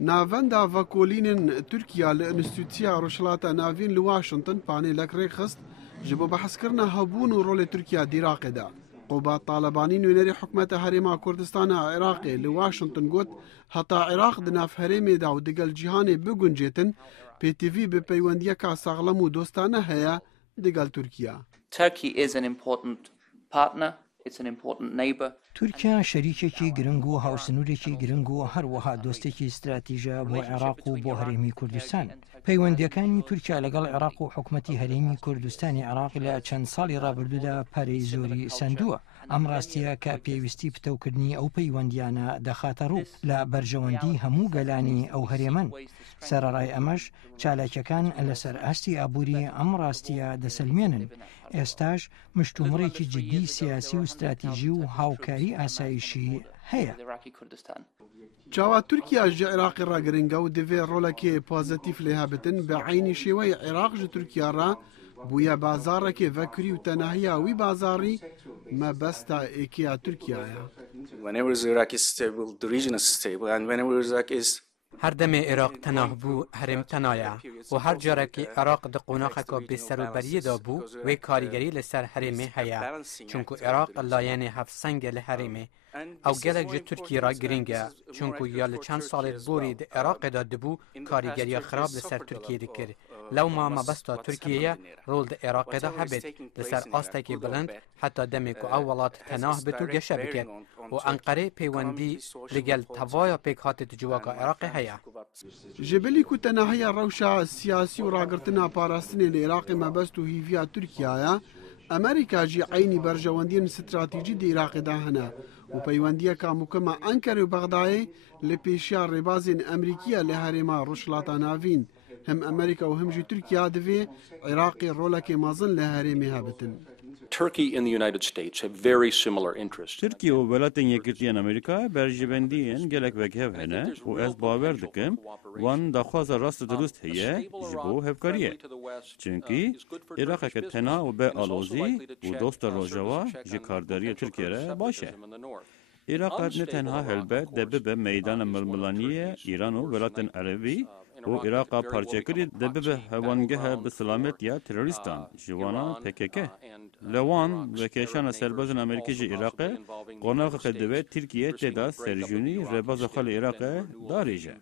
ناڤەندا ڤەکۆلینن تورکیا لە ئینستیتوتیا ڕۆژهەڵاتە ناوین لە واشنگتن پانێلەک ڕێخست ji bo behezkirina hebûn û rolê Tirkiya di Iraqê de. Qoba Talebanî nûnerî hikûmeta Herêma Kurdistana Iraqê li Washington got heta Iraq di nav herêmê de û digel cîhanê biguncêtin, PTV bi peywendiyeka saxlem û dostane heye digel Tirkiya. Turkey is an important partner. It's an important neighbor. تورکیا شەریکێکی گرنگ و هاوسنوورێکی گرنگ و هەروەها دۆستێکی استراتیژە بۆ عێراق و بۆ هەرێمی کوردستان. پەیوەندیەکانی تورکیا لەگەڵ عێراق و حکوومەتی هەرێمی کوردستانی عێراق لە چەند ساڵی ڕابردوودا پەرەی زۆری سندووە. ئەم ڕاستیە کە پێویستی پتەوکردنی ئەو پەیوەندیانە دەخاتە ڕوو لە بەرژەوەندی هەموو گەلانی ئەو هەرێمن. سەرەڕای ئەمەش چالاکیەکان لەسەر ئاستی ئابووری ئەم ڕاستیە دەسەلمێنن. ئێستاش مشتومڕێکی جدی سیاسی و استراتیژی و هاوکاری ئاسایشی هەیە. Çawa Tirkiya ji Iraqê re giring e û divê rolekê pozitif lê hebitin bi eynî şêweyê Iraq ji Tirkiya re bûye bazarekê vekirî û tenahiya wî bazarî mebesta êkîya Tirkiyayê. Whenever Iraq is stable, the region is stable, and whenever Iraq is هر دم عراق تناه بو هرم تنایا و هر جاره که عراق د قوناخکا بسر و بریه دا بو و کاریگری لسر هرمه هیا چونکو عراق لایان هفت سنگ لحرمه او گلک جه ترکی را گرینگه چونکو یا لچند سال بوری د عراق دا دبو کاریگری خراب لسر ترکیه دکر لو ما بستا ترکیه رول د عراق دا هبت لسر آستکی بلند حتی دمی که اولات تناه بتو گشه بکن و انقره پیوندی لگل توایا پیک هاتت جواکا عراق هیا. جبلی کو تناهیا روشا سیاسی و راگرتنا پاراستنê li Iraqê mebest û hîviya Tirkiyaya, Amerîka jî eynî berjewendiyên stratîjî di Iraqê de hene û peywendiyeka mukema Ankara û Bexdayê li pêşiya rêbazên Emerîkiya li herêma Rojhilata Navîn. Hem Amerîka û hem jî Tirkiya divê Iraqê rolekê mezin li herêmê hebitin. Turkey and the United States have very similar interests. Türkiye û welatên Yekîtiya Amerîka berjivendiyên gelek vekev hene û ez bawer dikim wan daxwaza rast durust heye ji bo hevkariyê. Çünkü Iraqeke tena û bealozî û dosta rojava ji karderiya Tirkiye re baş e. Iraq ne tenha helbet de bibe meydana milmilaniyê İran û welatên Erebî û Iraqa parçekirî de bibe hevangehe bi silametiya teröristan ji wana PKK. Lewan vekeşana serbazên Amerîkî ji Iraqê qonaxeke divê Tirkiye têda serjûnî rêbaza xwe li Iraqê darêje.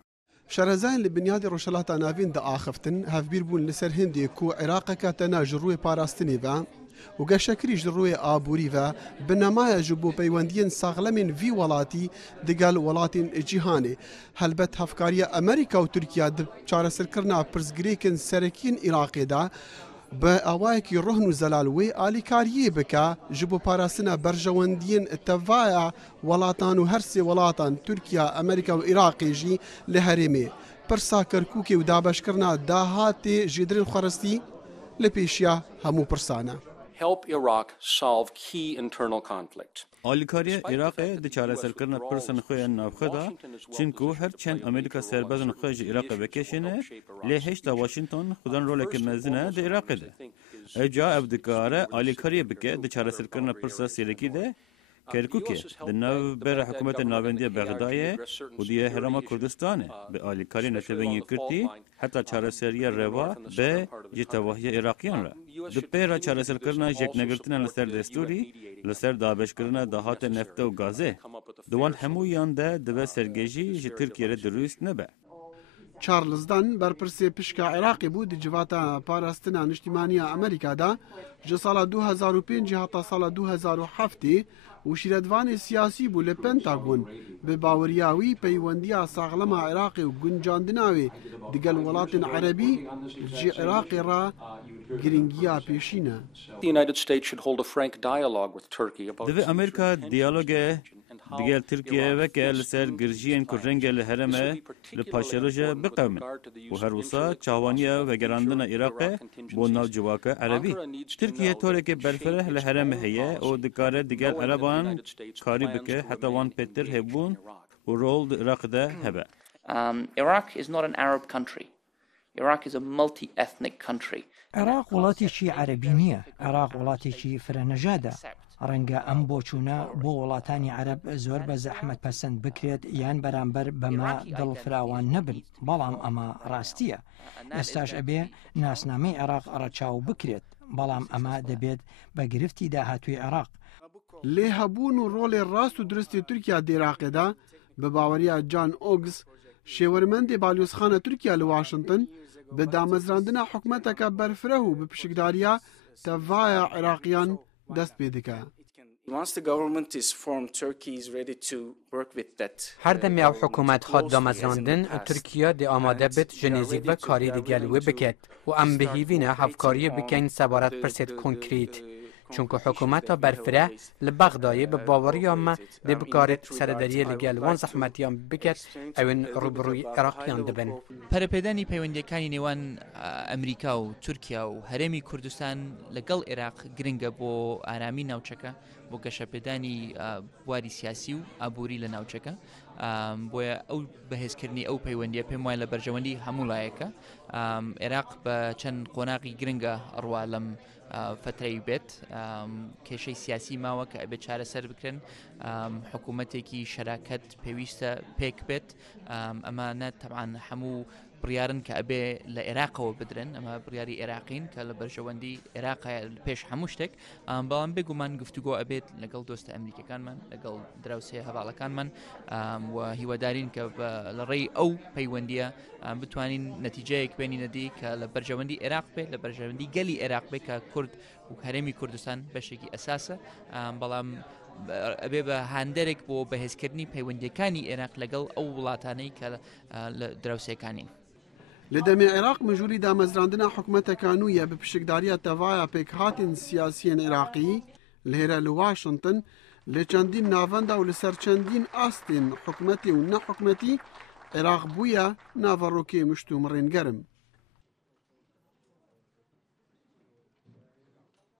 Şerhezayên li binyadê Rojhilata Navîn de axiftin hevbîr bûn li ser Hindê ku Iraqeka tena ji rûyê parastinê ve û geşekirî ji rûyê aborî ve bi nemaya ji bo peywendiyên saxlemên vî welatî digel welatên cîhanê. Helbet hevkariya Amerîka û Tirkiya di çareserkirina pirsgirêkên serekîn Iraqê de bi awayekî ruhn û zelal wê alîkariyê bike ji bo parastina berjewendiyên tevaya welatan û her sê welatan Tirkiya, Amerîka û Iraqê jî li herêmê. Pirsa Kerkûkê û dabeşkirina dahatê ji dirên xwarestî li pêşiya hemû pirsan e. Help Iraq solve key internal conflicts. Alîkariya Iraqê di çareserkirina pirsên xwe yên navxwe da çînku her çend Amerîka serbazên xwe ji Iraqê vekeşîne lê heşta Washington xudan rolekê mezin e di Iraqê de. Eca ev dikare alîkariyê bike di çareserkirina pirsa sêrekî de Kerkûkê di nav bera hikûmetê navendiya Bexdayê û diye Herêma Kurdistanê bi alîkariyê netewên Yekîtî heta çareseriya reva be ji tevahiya Iraqîyan re. Di pêra çareserkirina jeknegirtina li ser destûrî, li ser dabeşkirina dahatê nefte û gazê, di wan hemûyan de dibe sergêjî ji Tirkiye re dirûst nebe. Charles'dan berpirsê pişka Iraqê bû di civata parastina niştimaniya Amerîka da ji sala 2005 heta sala 2007 û şîretvanê siyasî bû li Pentagon bi baweriya wî peywendiya saxlema Iraqê û guncandina wê digel welatên Erebî ji Iraqê re giringiya pêşîn e. The United States should hold a frank dialogue with Turkey about Divê Amerîka diyaloge digel Tirkiye veke li ser girjiyên ku rengê li herême li paşeroje biqewmin û her wisa çawaniya vegerandina Iraqê bo nav civaka Erebî. Tirkiye torekê berfireh li herêmê heye û dikare digel Ereban karî bike heta wan pêtir hebûn û rol di Iraqê de hebe. Iraq is not an Arab country. Iraq is a multi-ethnic country. عێراق وڵاتێکی عەرەبی نییە، عێراق وڵاتێکی فرەنەژادە. ڕەنگە ئەم بۆچوونە بۆ وڵاتانی عەرەب زۆر بە زەحمەت پەسەند بکرێت یان بەرامبەر بەمە دڵفراوان نەبن، بەڵام ئەمە ڕاستیە. ئێستاش ئەبێ ناسنامەی عێراق ڕەچاو بکرێت، بەڵام ئەمە دەبێت بە گرفتی داهاتووی عێراق. لێ هەبوون و ڕۆڵێ ڕاست و درستی تورکیا دێراقێدا بە باوەریە جان ئۆگز شێوەرمەندی باڵیۆزخانە تورکیا لە واشنگتن بە دامەزراندنە حکومەتەکە بەرفرە و بە پشکداریە تەڤایە عێراقیان دەست پێ دەکە. هر دمی او حکومت خود دامزراندن ترکیه دی آماده بید جنزیک و کاری دیگل وی بکد و ام بهیوینه هفکاری بکن سبارت پرسید کنکریت چونکه حکومت برفره لبغدای به باوری آمه دی بکارت سرداری لگل وان زحمتیان بکد اوین روبروی عراقیان دبن. پەرەپێدانی پەیوەندیەکانی نێوان ئەمریکا و تورکیا و هەرێمی کوردستان لەگەڵ عێراق گرنگە بۆ ئارامی ناوچەکە، بۆ گەشەپێدانی بواری سیاسی و ئابووری لە ناوچەکە، بۆیە ئەو بەهێزکردنی ئەو پەیوەندیە پێم وایە لە بەرژەوەندی هەموو لایەکە. عێراق بە چەند قۆناغی گرنگە ئەڕوا لەم فترەی بێت، کێشەی سیاسی ماوە کە ئەبێت چارەسەر بکرێن، حکوومەتێکی شەراکەت پێویستە پێک بێت. ئەمانە تەبعاً هەموو بڕیارن کە ئەبێ لە عێراقەوە بدرن، ئەمە بڕیاری عێراقین کە لە بەرژەوەندی عێراقە پێش هەموو شتێک، بەڵام بێگومان گفتوگۆ ئەبێت لەگەڵ دۆستە ئەمریکەکانمان، لەگەڵ دراوسێ هەواڵەکانمان و هیوادارین کە لە ڕێی ئەو پەیوەندیە بتوانین نەتیجەیەک بێنینە دی کە لە بەرژەوەندی عێراق بێت، لە بەرژەوەندی گەلی عێراق بێت کە کورد و هەرێمی کوردستان بەشێکی ئەساسە، بەڵام ئەبێ بە هاندەرێک بۆ بەهێزکردنی پەیوەندیەکانی عێراق لەگەڵ ئەو وڵاتانەی کە لە دراوسێکانین. لە دەمێ عێراق مژووری دامەزراندنە حکومەتەکانویە بە پشکداریە تەڤایە پێکهاتین سیاسیین عێراقی لێرە لە واشنگتن لە چەندین ناڤەندا و لەسەر چەندین ئاستین حکومەتی و نەحکومەتی عێراق بوویە ناڤەڕۆکی مشت و مڕێنگەرم.